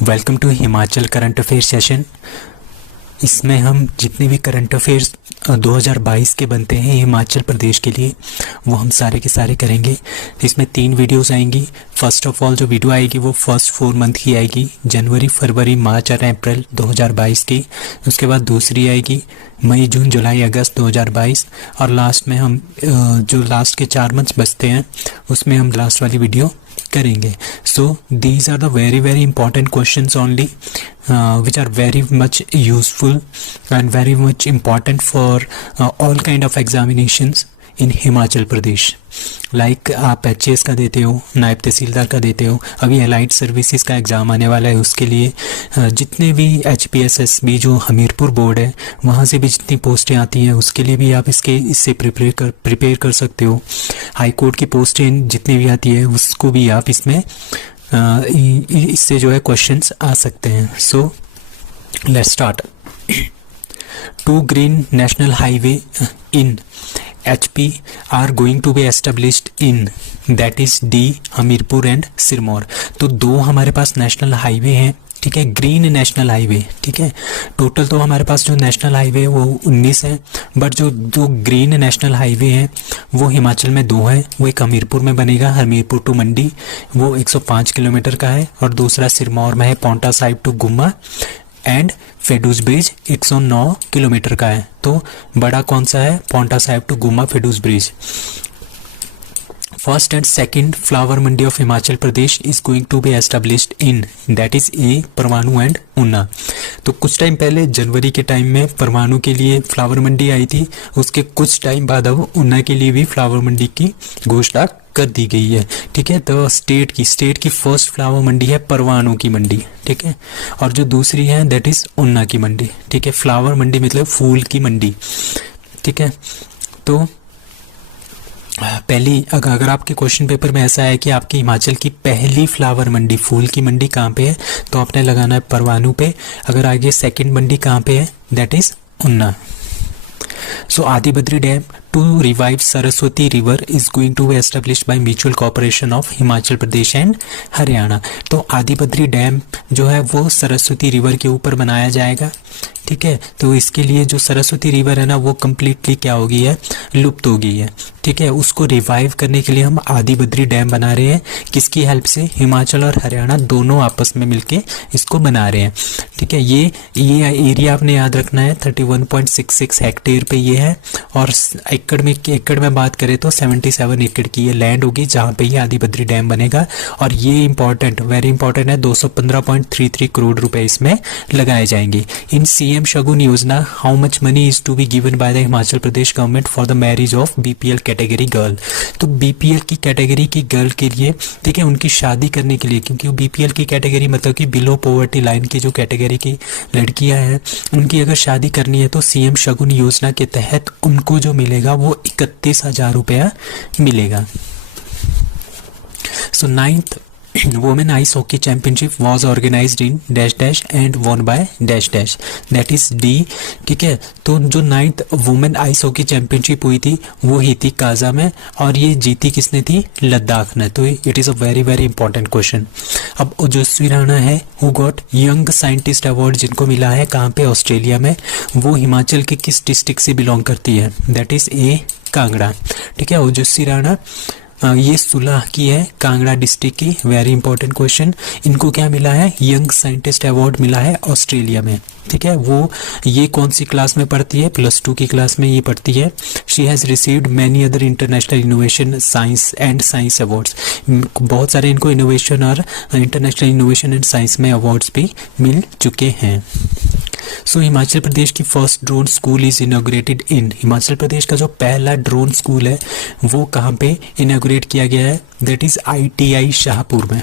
Welcome to Himachal current affair session. इसमें हम जितने भी करंट अफेयर्स 2022 के बनते हैं हिमाचल प्रदेश के लिए वो हम सारे के सारे करेंगे। इसमें 3 वीडियोस आएंगी। फर्स्ट ऑफ ऑल जो वीडियो आएगी वो फर्स्ट 4 मंथ की आएगी, जनवरी, फरवरी, मार्च और अप्रैल 2022 की। उसके बाद दूसरी आएगी मई, जून, जुलाई, अगस्त 2022 और लास्ट में हम जो लास्ट के 4 मंथ्स बचते हैं उसमें हम लास्ट वाली वीडियो करेंगे। So these are the very important questions only which are very much useful and very much important for all kind of examinations in Himachal Pradesh. Like आप HAS का देते हो, नायब तहसीलदार का देते हो, अभी अलाइड सर्विसेज का एग्ज़ाम आने वाला है, उसके लिए जितने भी HPSSB जो हमीरपुर बोर्ड है वहाँ से भी जितनी पोस्टें आती हैं उसके लिए भी आप इससे प्रिपेयर कर सकते हो। हाई कोर्ट की पोस्टें जितनी भी आती है उसको भी आप इसमें इससे जो है क्वेश्चंस आ सकते हैं। So let's start. 2 green national highway in HP are going to be established in that is D Hamirpur and Sirmaur. तो 2 हमारे पास नेशनल हाईवे हैं, ठीक है, ग्रीन नेशनल हाईवे, ठीक है। टोटल तो हमारे पास जो नेशनल हाईवे है वो 19 है, बट जो 2 ग्रीन नेशनल हाईवे हैं वो हिमाचल में 2 हैं। वो एक हमीरपुर में बनेगा, हमीरपुर टू मंडी, वो 105 किलोमीटर का है, और दूसरा सिरमौर में है, Paonta Sahib to Gumma and Fedus bridge 109 kilometre का है। तो बड़ा कौन सा है? Paonta Sahib to Gumma Fedus bridge. First and second flower mandi of Himachal Pradesh is going to be established in that is a Parwanoo and Una. तो कुछ टाइम पहले जनवरी के टाइम में परवाणु के लिए फ्लावर मंडी आई थी, उसके कुछ टाइम बाद अब ऊना के लिए भी फ्लावर मंडी की घोषणा कर दी गई है, ठीक है। तो स्टेट की फर्स्ट फ्लावर मंडी है परवाणु की मंडी, ठीक है, और जो दूसरी है दैट इज ऊना की मंडी, ठीक है। फ्लावर मंडी मतलब फूल की मंडी, ठीक है। तो पहली अगर आपके क्वेश्चन पेपर में ऐसा है कि आपकी हिमाचल की पहली फ्लावर मंडी, फूल की मंडी कहाँ पे है, तो आपने लगाना है परवाणु पे। अगर आगे सेकंड मंडी कहाँ पे है, that is Una. So Adibadri Dam to revive Saraswati River is going to be established by mutual cooperation of Himachal Pradesh and Haryana. तो आदिबद्री डैम जो है वो सरस्वती रिवर के ऊपर बनाया जाएगा, ठीक है। तो इसके लिए जो सरस्वती रिवर है ना वो कम्प्लीटली क्या हो गई है, लुप्त हो गई है, ठीक है। उसको रिवाइव करने के लिए हम आदिबद्री डैम बना रहे हैं। किसकी हेल्प से? हिमाचल और हरियाणा दोनों आपस में मिलके इसको बना रहे हैं, ठीक है। ये एरिया आपने याद रखना है, 31.66 हेक्टेयर पे ये है, और एकड़ में बात करें तो 77 एकड़ की ये लैंड होगी जहाँ पे ये आदिबद्री डैम बनेगा। और ये इंपॉर्टेंट, वेरी इंपॉर्टेंट है, 215.33 करोड़ रुपए इसमें लगाए जाएंगे। इन CM Shagun Yojana how much money is to be given by the Himachal Pradesh government for the marriage of BPL category girl. तो BPL की कैटेगरी की गर्ल के लिए, ठीक है, उनकी शादी करने के लिए, क्योंकि BPL की कैटेगरी मतलब कि बिलो पॉवर्टी लाइन की जो कैटेगरी की लड़कियां हैं उनकी अगर शादी करनी है तो CM शगुन योजना के तहत उनको जो मिलेगा वो 31,000 रुपया मिलेगा। So 9th women ice hockey championship was organised in dash dash and won by dash dash, that is D, ठीक है। तो जो 9th women ice hockey championship हुई थी वो हुई थी काजा में, और ये जीती किसने थी? लद्दाख ने। तो it is a very important question. अब ओजस्वी राणा है who got young scientist award, जिनको मिला है कहाँ पे? ऑस्ट्रेलिया में। वो हिमाचल के किस डिस्ट्रिक्ट से बिलोंग करती है? दैट इज A कांगड़ा, ठीक है। ओजस्वी राणा ये सुलह की है, कांगड़ा डिस्ट्रिक्ट की। Very important question. इनको क्या मिला है? यंग साइंटिस्ट अवार्ड मिला है ऑस्ट्रेलिया में, ठीक है। वो ये कौन सी क्लास में पढ़ती है? +2 की क्लास में ये पढ़ती है। She has received many other international innovation science awards. बहुत सारे इनको इनोवेशन और इंटरनेशनल इनोवेशन एंड साइंस में अवार्ड्स भी मिल चुके हैं। सो हिमाचल प्रदेश की first drone school is inaugurated in, Himachal Pradesh का जो पहला ड्रोन स्कूल है वो कहाँ पे इनॉग्रेट किया गया है? दैट इज ITI शाहपुर में।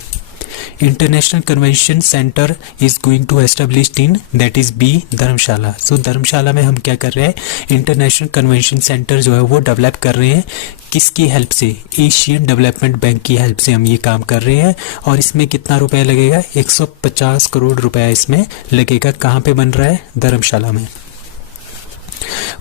International convention centre is going to established in that is B Dharamshala. So Dharamshala में हम क्या कर रहे हैं? इंटरनेशनल कन्वेंशन सेंटर जो है वो डेवलप कर रहे हैं। किसकी हेल्प से? एशियन डेवलपमेंट बैंक की हेल्प से हम ये काम कर रहे हैं। और इसमें कितना रुपया लगेगा? 150 करोड़ रुपया इसमें लगेगा। कहाँ पे बन रहा है? धर्मशाला में।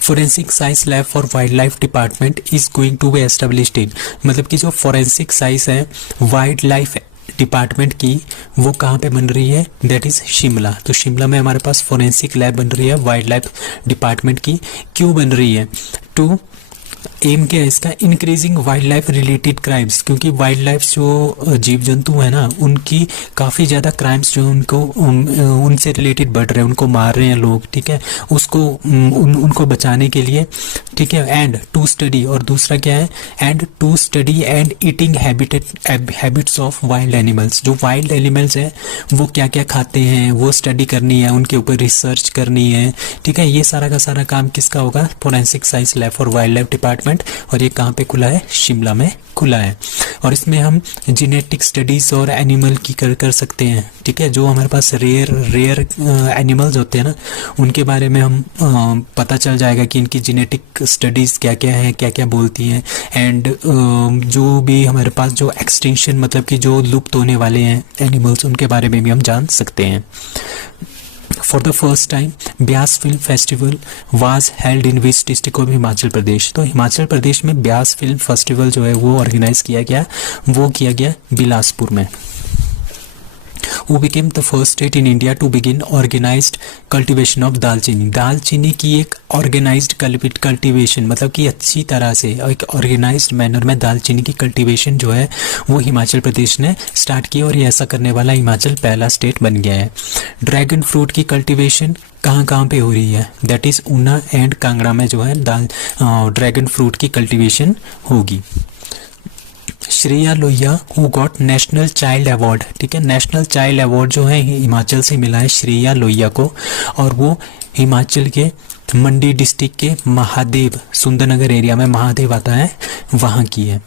Forensic science lab for wildlife department is going to be established in, मतलब कि जो फोरेंसिक साइंस है वाइल्ड लाइफ डिपार्टमेंट की वो कहाँ पे बन रही है, दैट इज़ शिमला। तो शिमला में हमारे पास फोरेंसिक लैब बन रही है वाइल्ड लाइफ डिपार्टमेंट की। क्यों बन रही है, टू एम क्या है इसका, increasing wild life related crimes, क्योंकि वाइल्ड लाइफ जो जीव जंतु है ना उनकी काफ़ी ज़्यादा क्राइम्स जो उनको उनसे रिलेटेड बढ़ रहे हैं, उनको मार रहे हैं लोग, ठीक है, उसको उनको बचाने के लिए, ठीक है। एंड टू स्टडी, और दूसरा क्या है, and to study and eating habits of wildlife. जो वाइल्ड एनिमल्स हैं वो क्या क्या खाते हैं वो स्टडी करनी है, उनके ऊपर रिसर्च करनी है, ठीक है। ये सारा का सारा काम किसका होगा, forensic science lab for wildlife department. और ये कहाँ पे खुला है, शिमला में खुला है। और इसमें हम जेनेटिक स्टडीज और एनिमल की कर सकते हैं, ठीक है। जो हमारे पास रेयर एनिमल्स होते हैं ना उनके बारे में हम पता चल जाएगा कि इनकी जेनेटिक स्टडीज़ क्या क्या है, क्या क्या बोलती हैं। एंड जो भी हमारे पास जो एक्सटिंक्शन मतलब कि जो लुप्त होने वाले हैं एनिमल्स उनके बारे में भी हम जान सकते हैं। For the first time Beas film festival was held in which district of Himachal Pradesh. तो हिमाचल प्रदेश में ब्यास फिल्म फेस्टिवल जो है वो ऑर्गेनाइज किया गया बिलासपुर में। Who became the first state in India to begin organized cultivation of दालचीनी। दालचीनी की एक organized cultivation मतलब कि अच्छी तरह से एक organized manner में दालचीनी की cultivation जो है वो हिमाचल प्रदेश ने स्टार्ट की, और ये ऐसा करने वाला हिमाचल पहला स्टेट बन गया है। ड्रैगन फ्रूट की कल्टीवेशन कहाँ पे हो रही है, that is Una and Kangra में जो है ड्रैगन फ्रूट की कल्टीवेशन होगी। Shreya Lohia who got national child award, ठीक है, नेशनल चाइल्ड अवार्ड जो है हिमाचल से मिला है श्रेया लोहिया को, और वो हिमाचल के मंडी डिस्ट्रिक्ट के महादेव सुंदरनगर एरिया में महादेव आता है वहाँ की है।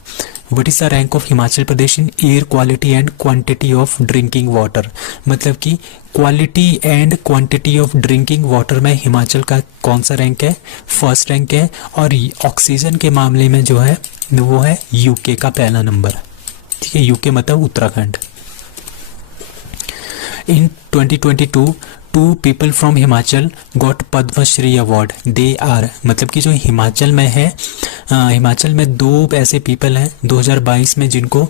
What is the rank of Himachal Pradesh in air quality and quantity of drinking water, मतलब कि quality and quantity of drinking water में हिमाचल का कौन सा रैंक है, फर्स्ट रैंक है। और ऑक्सीजन के मामले में जो है वो है यूके का पहला नंबर, ठीक है, यूके मतलब Uttarakhand. In 2022 two people from Himachal got Padmashri award. They are मतलब कि जो हिमाचल में है, हिमाचल में दो ऐसे पीपल हैं 2022 में जिनको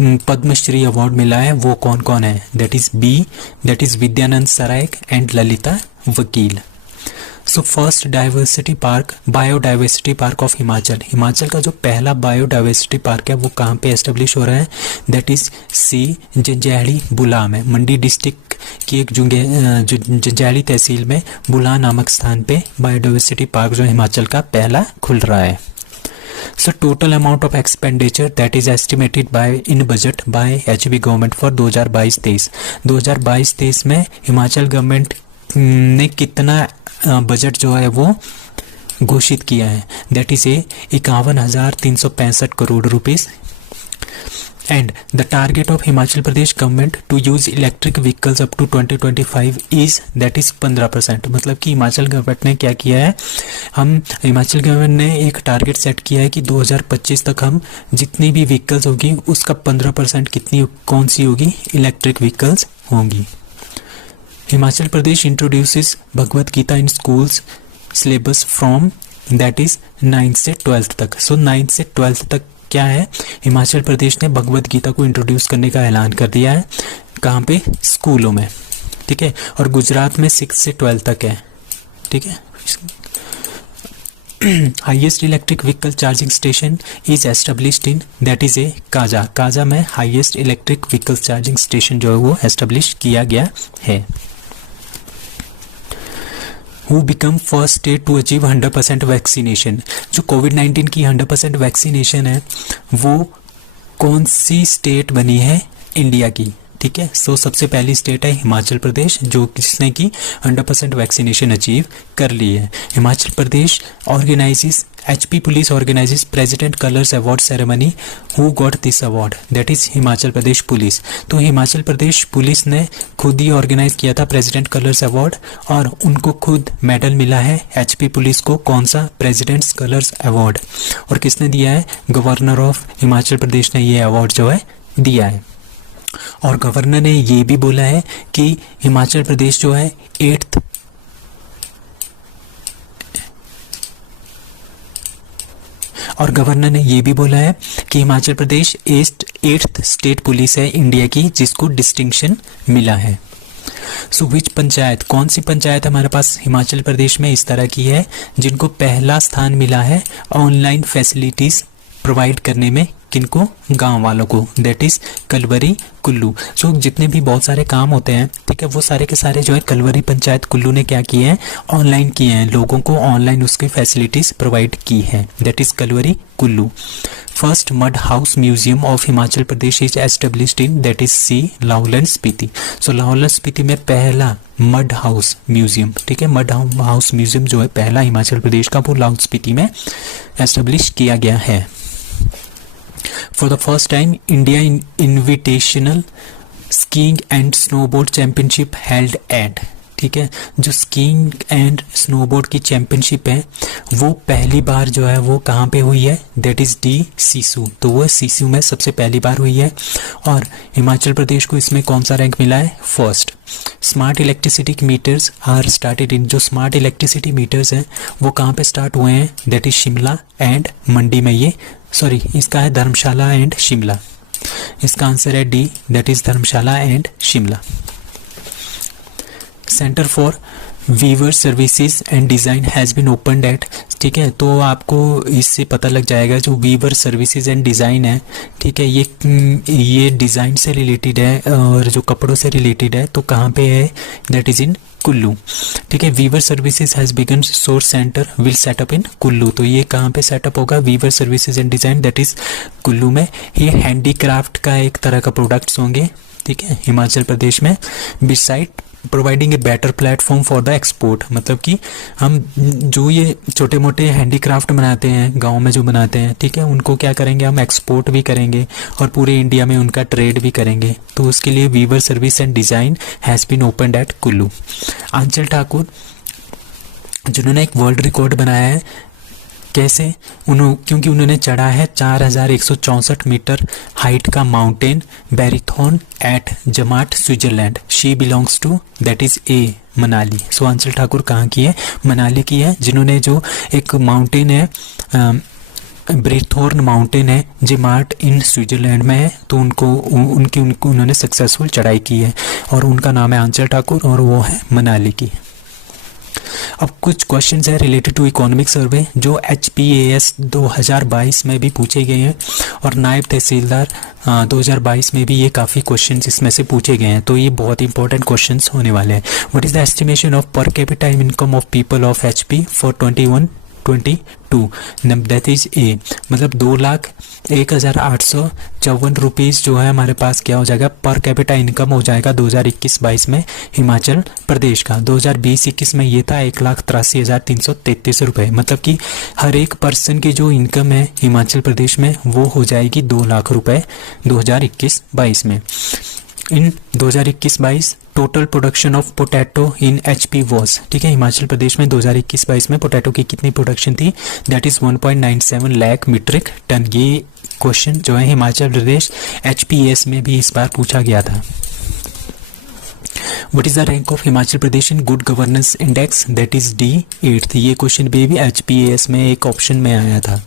पद्मश्री अवार्ड मिला है। वो कौन कौन है, that is Vidyanand Sarayak and Lalita Vakil. So first biodiversity park of Himachal का जो पहला बायोडाइवर्सिटी पार्क है वो कहाँ पे एस्टेब्लिश हो रहा है, दैट इज सी जंजैहली बुलाम है, मंडी डिस्ट्रिक्ट की एक जंजैहली तहसील में बुला नामक स्थान पे बायोडाइवर्सिटी पार्क जो हिमाचल का पहला खुल रहा है। So total amount of expenditure that is estimated in budget by HB government for 2022-23। 2022-23 में हिमाचल गवर्नमेंट ने कितना बजट जो है वो घोषित किया है, that is 51,365 crore rupees. And the target of Himachal Pradesh government to use electric vehicles up to 2025 is that is 15%। मतलब कि हिमाचल गवर्नमेंट ने क्या किया है, हिमाचल गवर्नमेंट ने एक टारगेट सेट किया है कि 2025 तक हम जितनी भी व्हीकल्स होगी उसका 15% कौन सी होगी, इलेक्ट्रिक व्हीकल्स होंगी। Himachal Pradesh introduces Bhagavad Gita in schools syllabus from that is 9th से 12th तक। सो 9th से 12th तक क्या है, हिमाचल प्रदेश ने भगवत गीता को इंट्रोड्यूस करने का ऐलान कर दिया है, कहाँ पे, स्कूलों में, ठीक है। और गुजरात में 6th से 12th तक है, ठीक है। Highest electric vehicle charging station is established in that is Kaza में highest electric vehicle charging station जो है वो एस्टेब्लिश किया गया है। Who become first state to achieve 100% vaccination. जो कोविड-19 की 100% वैक्सीनेशन है वो कौन सी स्टेट बनी है, इंडिया की, ठीक है। सो सबसे पहली स्टेट है हिमाचल प्रदेश जिसने की 100% वैक्सीनेशन अचीव कर ली है। Himachal Pradesh organises HP police organises president colours award ceremony. Who got this award, that is Himachal Pradesh police. तो हिमाचल प्रदेश पुलिस ने खुद ही ऑर्गेनाइज किया था प्रेसिडेंट कलर्स अवार्ड, और उनको खुद मेडल मिला है HP पुलिस को, कौन सा, प्रेसिडेंट्स कलर्स अवार्ड। और किसने दिया है, गवर्नर ऑफ हिमाचल प्रदेश ने ये अवार्ड जो है दिया है। और गवर्नर ने ये भी बोला है कि हिमाचल प्रदेश जो है 8th और गवर्नर ने ये भी बोला है कि Himachal Pradesh 8th state police है इंडिया की जिसको डिस्टिंक्शन मिला है। सो विच पंचायत, कौन सी पंचायत हमारे पास हिमाचल प्रदेश में इस तरह की है जिनको पहला स्थान मिला है ऑनलाइन फैसिलिटीज़ प्रोवाइड करने में? किनको? गांव वालों को, दैट इज कलवरी कुल्लू। सो जितने भी बहुत सारे काम होते हैं, ठीक है, वो सारे के सारे जो है कलवरी पंचायत कुल्लू ने क्या किए हैं? ऑनलाइन किए हैं, लोगों को ऑनलाइन उसकी फैसिलिटीज़ प्रोवाइड की है, दैट इज कलवरी Kullu. First mud house museum of Himachal Pradesh is established in, that is C Lahaul Spiti. So Lahaul Spiti में पहला मड हाउस म्यूजियम, ठीक है, मड हाउस म्यूजियम जो है पहला हिमाचल प्रदेश का, वो लाहौल स्पीति में एस्टेब्लिश किया गया है। For the first time, India Invitational Skiing and Snowboard Championship held at, ठीक है, जो स्कीइंग एंड स्नोबोर्ड की चैंपियनशिप है वो पहली बार जो है वो कहाँ पे हुई है? That is D Sissu. तो वो सीसू में सबसे पहली बार हुई है और हिमाचल प्रदेश को इसमें कौन सा रैंक मिला है? First. Smart electricity meters are started in, जो स्मार्ट इलेक्ट्रिसिटी मीटर्स हैं वो कहाँ पे स्टार्ट हुए हैं? दैट इज़ शिमला एंड मंडी में। ये सॉरी, इसका है धर्मशाला एंड शिमला। इसका आंसर है D, that is Dharamshala and Shimla. Centre for weaver services and design has been opened at, ठीक है, तो आपको इससे पता लग जाएगा जो वीवर सर्विसेज एंड डिज़ाइन है, ठीक है, ये डिज़ाइन से रिलेटेड है और जो कपड़ों से रिलेटेड है, तो कहाँ पे है? दैट इज़ इन कुल्लू, ठीक है। Weaver services has begun source centre will set up in Kullu, तो ये कहाँ पे सेटअप होगा? Weaver services and design, that is Kullu में। ये हैंडीक्राफ्ट का एक तरह का प्रोडक्ट्स होंगे, ठीक है, हिमाचल प्रदेश में। Beside providing a better platform for the export, मतलब कि हम जो ये छोटे मोटे हैंडीक्राफ्ट बनाते हैं गांव में जो बनाते हैं, ठीक है, उनको क्या करेंगे? हम एक्सपोर्ट भी करेंगे और पूरे इंडिया में उनका ट्रेड भी करेंगे। तो उसके लिए weaver service and design has been opened at Kullu. Anchal Thakur जिन्होंने एक वर्ल्ड रिकॉर्ड बनाया है, कैसे? क्योंकि उन्होंने चढ़ा है 4164 मीटर हाइट का mountain Breithorn at Zermatt Switzerland. She belongs to, that is a, Manali. So Anchal Thakur कहाँ की है? मनाली की है, जिन्होंने जो एक माउंटेन है ब्रीथॉर्न माउंटेन है जमाट इन स्विट्जरलैंड में है, तो उनको उन्होंने सक्सेसफुल चढ़ाई की है और उनका नाम है आंचल ठाकुर और वो है मनाली की। अब कुछ क्वेश्चंस है रिलेटेड टू इकोनॉमिक सर्वे जो HPAS 2022 में भी पूछे गए हैं और नायब तहसीलदार 2022 में भी ये काफ़ी क्वेश्चंस इसमें से पूछे गए हैं, तो ये बहुत इंपॉर्टेंट क्वेश्चंस होने वाले हैं। What is the estimation of per capita income of people of HP for 21-22? That is ए, मतलब 2,01,854 रुपीज़ जो है हमारे पास क्या हो जाएगा? पर कैपिटा इनकम हो जाएगा 2021-22 में हिमाचल प्रदेश का। 2020-21 में ये था 1,83,333 रुपये, मतलब कि हर एक पर्सन की जो इनकम है हिमाचल प्रदेश में वो हो जाएगी 2 लाख रुपये 2021-22 में। इन 2021-22 total production of potato in HP was, ठीक है, हिमाचल प्रदेश में 2021-22 में पोटैटो की कितनी प्रोडक्शन थी? That is 1.97 lakh metric ton. ये क्वेश्चन जो है हिमाचल प्रदेश HPAS में भी इस बार पूछा गया था। What is the rank of Himachal Pradesh in good governance index? That is D 8th। ये क्वेश्चन भी HPAS में एक ऑप्शन में आया था।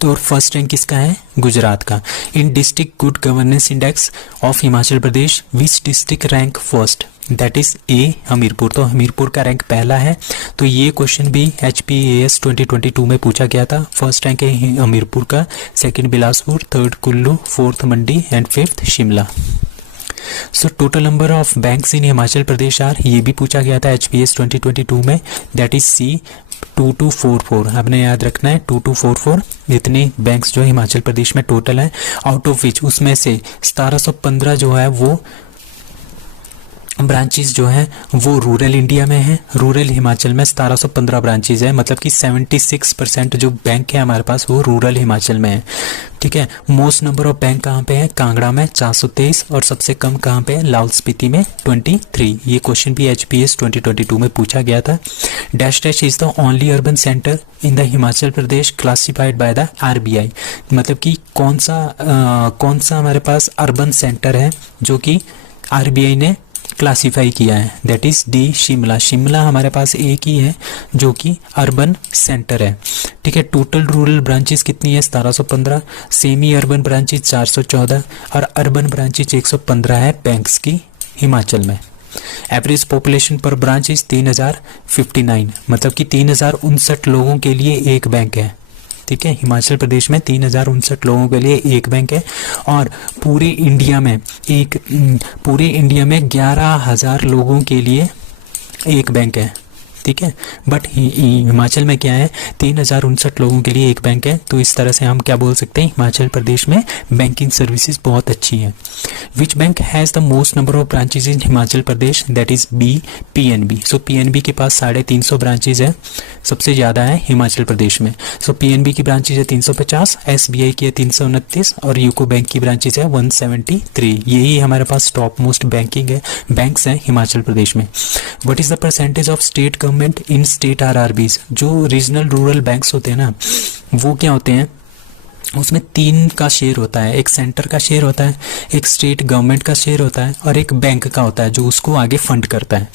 तो फर्स्ट रैंक किसका है? गुजरात का। In district good governance index of Himachal Pradesh which district rank first? That is a, Hamirpur. तो हमीरपुर का रैंक पहला है, तो ये क्वेश्चन भी HPAS 2022 में पूछा गया था। फर्स्ट रैंक है हमीरपुर का, second Bilaspur, third Kullu, fourth Mandi and fifth Shimla. So total number of banks in Himachal Pradesh are, ये भी पूछा गया था HPAS 2022 में, दैट इज सी 2244। आपने याद रखना है 2244 इतने बैंक्स जो हिमाचल प्रदेश में टोटल है। आउट ऑफ विच उसमें से 1715 जो है वो ब्रांचेस जो हैं वो रूरल इंडिया में है। रूरल हिमाचल में 1715 ब्रांचेस है, मतलब कि 76% जो बैंक है हमारे पास वो रूरल हिमाचल में है, ठीक है। मोस्ट नंबर ऑफ बैंक कहाँ पे है? कांगड़ा में 423 और सबसे कम कहाँ पे है? लाहौल स्पीति में 23। ये क्वेश्चन भी HPAS 2022 में पूछा गया था। Dash dash is the only urban centre in the Himachal Pradesh classified by the RBI, मतलब कि कौन सा हमारे पास अर्बन सेंटर है जो कि RBI ने क्लासीफाई किया है, that is D Shimla. Shimla हमारे पास एक ही है जो कि अर्बन सेंटर है, ठीक है। टोटल रूरल ब्रांचेस कितनी है? 1715, सेमी अर्बन ब्रांचेस 414 और अर्बन ब्रांचेस 115 है बैंक्स की हिमाचल में। एवरेज पॉपुलेशन पर ब्रांच इज 3059, मतलब कि 3059 लोगों के लिए एक बैंक है, ठीक है। हिमाचल प्रदेश में 3059 लोगों के लिए एक बैंक है और पूरे इंडिया में 11,000 लोगों के लिए एक बैंक है, ठीक है। बट हिमाचल में क्या है? 3059 लोगों के लिए एक बैंक है। तो इस तरह से हम क्या बोल सकते हैं? हिमाचल प्रदेश में बैंकिंग सर्विसेज बहुत अच्छी है। Which bank has the most number of branches in Himachal Pradesh? That is B, PNB. So PNB के पास 350 ब्रांचेज है, सबसे ज़्यादा है हिमाचल प्रदेश में। सो पीएनबी की ब्रांचेज है 350, एसबीआई की है 329 और यूको बैंक की ब्रांचेज है 173। यही हमारे पास टॉप मोस्ट बैंक्स हैं हिमाचल प्रदेश में। What is the percentage of state government in state RRBs? जो रीजनल रूरल बैंक्स होते हैं ना, वो क्या होते हैं? उसमें 3 का शेयर होता है, एक सेंटर का शेयर होता है, एक स्टेट गवर्नमेंट का शेयर होता है और एक बैंक का होता है जो उसको आगे फंड करता है,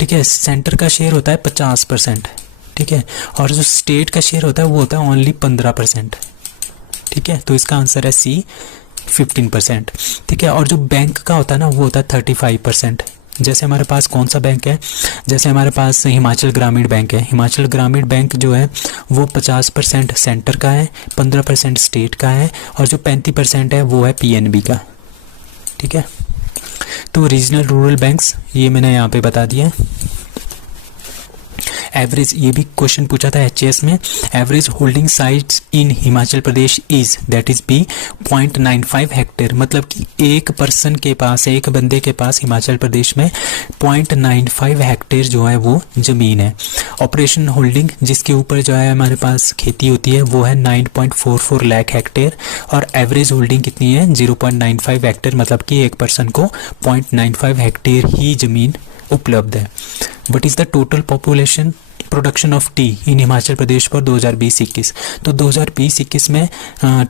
ठीक है। सेंटर का शेयर होता है 50%, ठीक है, और जो स्टेट का शेयर होता है वो होता है ओनली 15%, ठीक है। तो इसका आंसर है सी, 15%, ठीक है। और जो बैंक का होता है ना वो होता है 35%। जैसे हमारे पास कौन सा बैंक है? जैसे हमारे पास हिमाचल ग्रामीण बैंक है। हिमाचल ग्रामीण बैंक जो है वो 50% सेंटर का है, 15% स्टेट का है और जो 35% है वो है पीएनबी का, ठीक है। तो रीजनल रूरल बैंक्स ये मैंने यहाँ पे बता दिया। एवरेज, ये भी क्वेश्चन पूछा था एचएएस में। Average holding sites in Himachal Pradesh is, that is B, 0.95 hectare. मतलब कि एक पर्सन के पास, एक बंदे के पास हिमाचल प्रदेश में 0.95 हेक्टेयर जो है वो ज़मीन है। ऑपरेशन होल्डिंग जिसके ऊपर जो है हमारे पास खेती होती है वो है 9.44 लाख हेक्टेयर और एवरेज होल्डिंग कितनी है? 0.95 हेक्टेयर, मतलब कि एक पर्सन को 0.95 हेक्टेयर ही ज़मीन उपलब्ध है। What is the total population production of tea in Himachal Pradesh पर 2020-21? तो 2020-21 में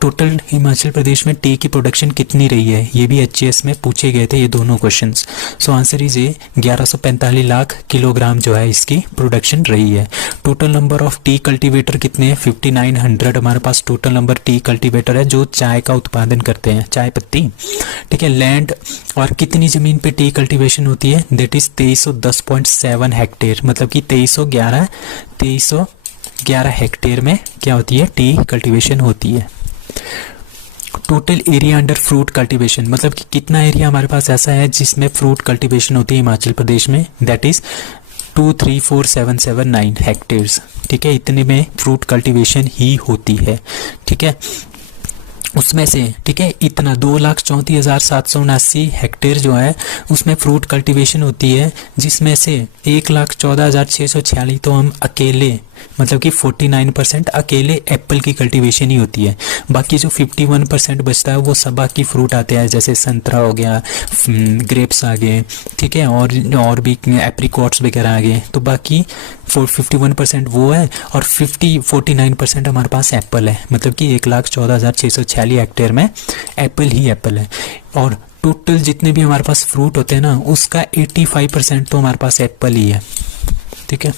टोटल हिमाचल प्रदेश में टी की प्रोडक्शन कितनी रही है? ये भी एचएएस में पूछे गए थे ये दोनों questions. So answer is a 1145 lakh kilogram जो है इसकी प्रोडक्शन रही है। Total number of T cultivator कितने हैं? 5900 हमारे पास टोटल नंबर टी कल्टीवेटर है जो चाय का उत्पादन करते हैं, चाय पत्ती, ठीक है। लैंड और कितनी ज़मीन पे टी कल्टीवेशन होती है? दैट इज 2310.7 हेक्टेयर, मतलब कि 2311 हेक्टेयर में क्या होती है? टी कल्टीवेशन होती है। Total area under fruit cultivation, मतलब कि कितना एरिया हमारे पास ऐसा है जिसमें फ्रूट कल्टीवेशन होती है हिमाचल प्रदेश में? दैट इज 234779 हेक्टेयर्स, ठीक है। इतने में फ्रूट कल्टीवेशन ही होती है, ठीक है। उसमें से, ठीक है, इतना 2,34,779 हेक्टेयर जो है उसमें फ्रूट कल्टीवेशन होती है, जिसमें से 1,14,646 तो हम अकेले, मतलब कि 49% अकेले एप्पल की कल्टीवेशन ही होती है। बाकी जो 51% बचता है वो सब बाकी फ्रूट आते हैं, जैसे संतरा हो गया, ग्रेप्स आ गए, ठीक है, और भी एप्रिकॉट्स वगैरह आ गए। तो बाकी 51% वो है और 49% हमारे पास एप्पल है, मतलब कि 1,14,646 हेक्टेयर में एप्पल ही एप्पल है। और टोटल जितने भी हमारे पास फ्रूट होते हैं ना उसका 85% तो हमारे पास एप्पल ही है, ठीक है।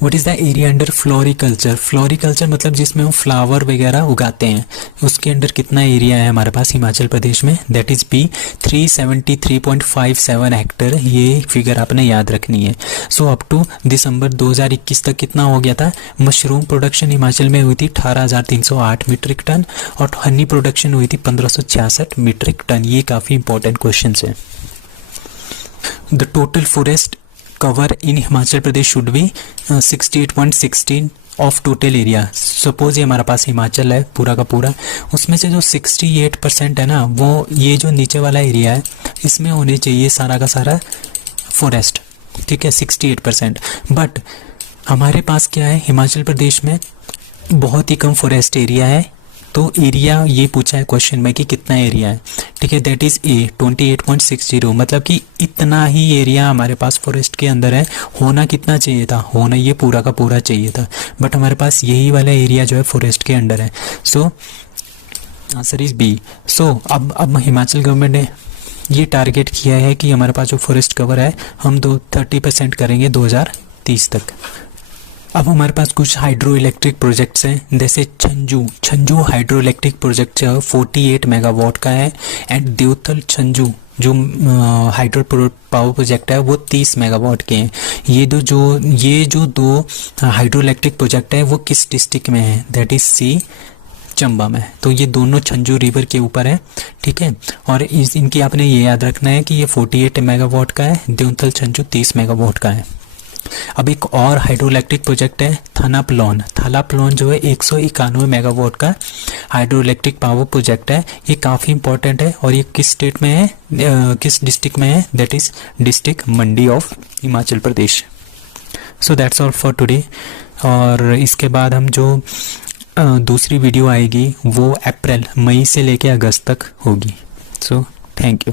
What is the area under floriculture? Floriculture मतलब जिसमें हम फ्लावर वगैरह उगाते हैं, उसके अंडर कितना एरिया है हमारे पास हिमाचल प्रदेश में? That is B, 373.57 hectare. ये फिगर आपने याद रखनी है। सो अप टू दिसंबर 2021 तक कितना हो गया था? मशरूम प्रोडक्शन हिमाचल में हुई थी 18,308 मीट्रिक टन और हनी प्रोडक्शन हुई थी 1566 मीट्रिक टन। ये काफ़ी इंपॉर्टेंट क्वेश्चन है। The total forest cover in Himachal Pradesh should be 68.16 of total area. Suppose ये हमारा पास हिमाचल है पूरा का पूरा, उसमें से जो 68% है ना वो ये जो नीचे वाला एरिया है इसमें होने चाहिए सारा का सारा फॉरेस्ट, ठीक है, 68%। बट हमारे पास क्या है, हिमाचल प्रदेश में बहुत ही कम फॉरेस्ट एरिया है। तो एरिया ये पूछा है क्वेश्चन में कि कितना एरिया है, ठीक है, दैट इज़ ए 28.60, मतलब कि इतना ही एरिया हमारे पास फॉरेस्ट के अंदर है। होना कितना चाहिए था? होना ये पूरा का पूरा चाहिए था, बट हमारे पास यही वाला एरिया जो है फॉरेस्ट के अंदर है। So answer is B. So अब हिमाचल गवर्नमेंट ने ये टारगेट किया है कि हमारे पास जो फॉरेस्ट कवर है हम 30% करेंगे 2030 तक। अब हमारे पास कुछ हाइड्रो इलेक्ट्रिक प्रोजेक्ट्स हैं, जैसे Chhanju hydro electric project 48 megawatt का है, एंड देवतल छंजू जो हाइड्रो पावर प्रोजेक्ट है वो 30 मेगावाट के हैं। ये जो दो हाइड्रो इलेक्ट्रिक प्रोजेक्ट है वो किस डिस्ट्रिक्ट में है, दैट इज सी चंबा में। तो ये दोनों छंजू रिवर के ऊपर है, ठीक है। और इनकी आपने ये याद रखना है कि ये 48 मेगावाट का है, देवतल छंजू 30 मेगावाट का है। अब एक और हाइड्रो इलेक्ट्रिक प्रोजेक्ट है थालापलोन जो है 191 मेगावाट का हाइड्रो इलेक्ट्रिक पावर प्रोजेक्ट है। ये काफ़ी इंपॉर्टेंट है और ये किस स्टेट में है, किस डिस्ट्रिक्ट में है, that is district Mandi of Himachal Pradesh. So that's all for today. और इसके बाद हम जो दूसरी वीडियो आएगी वो मई से लेके अगस्त तक होगी। So thank you.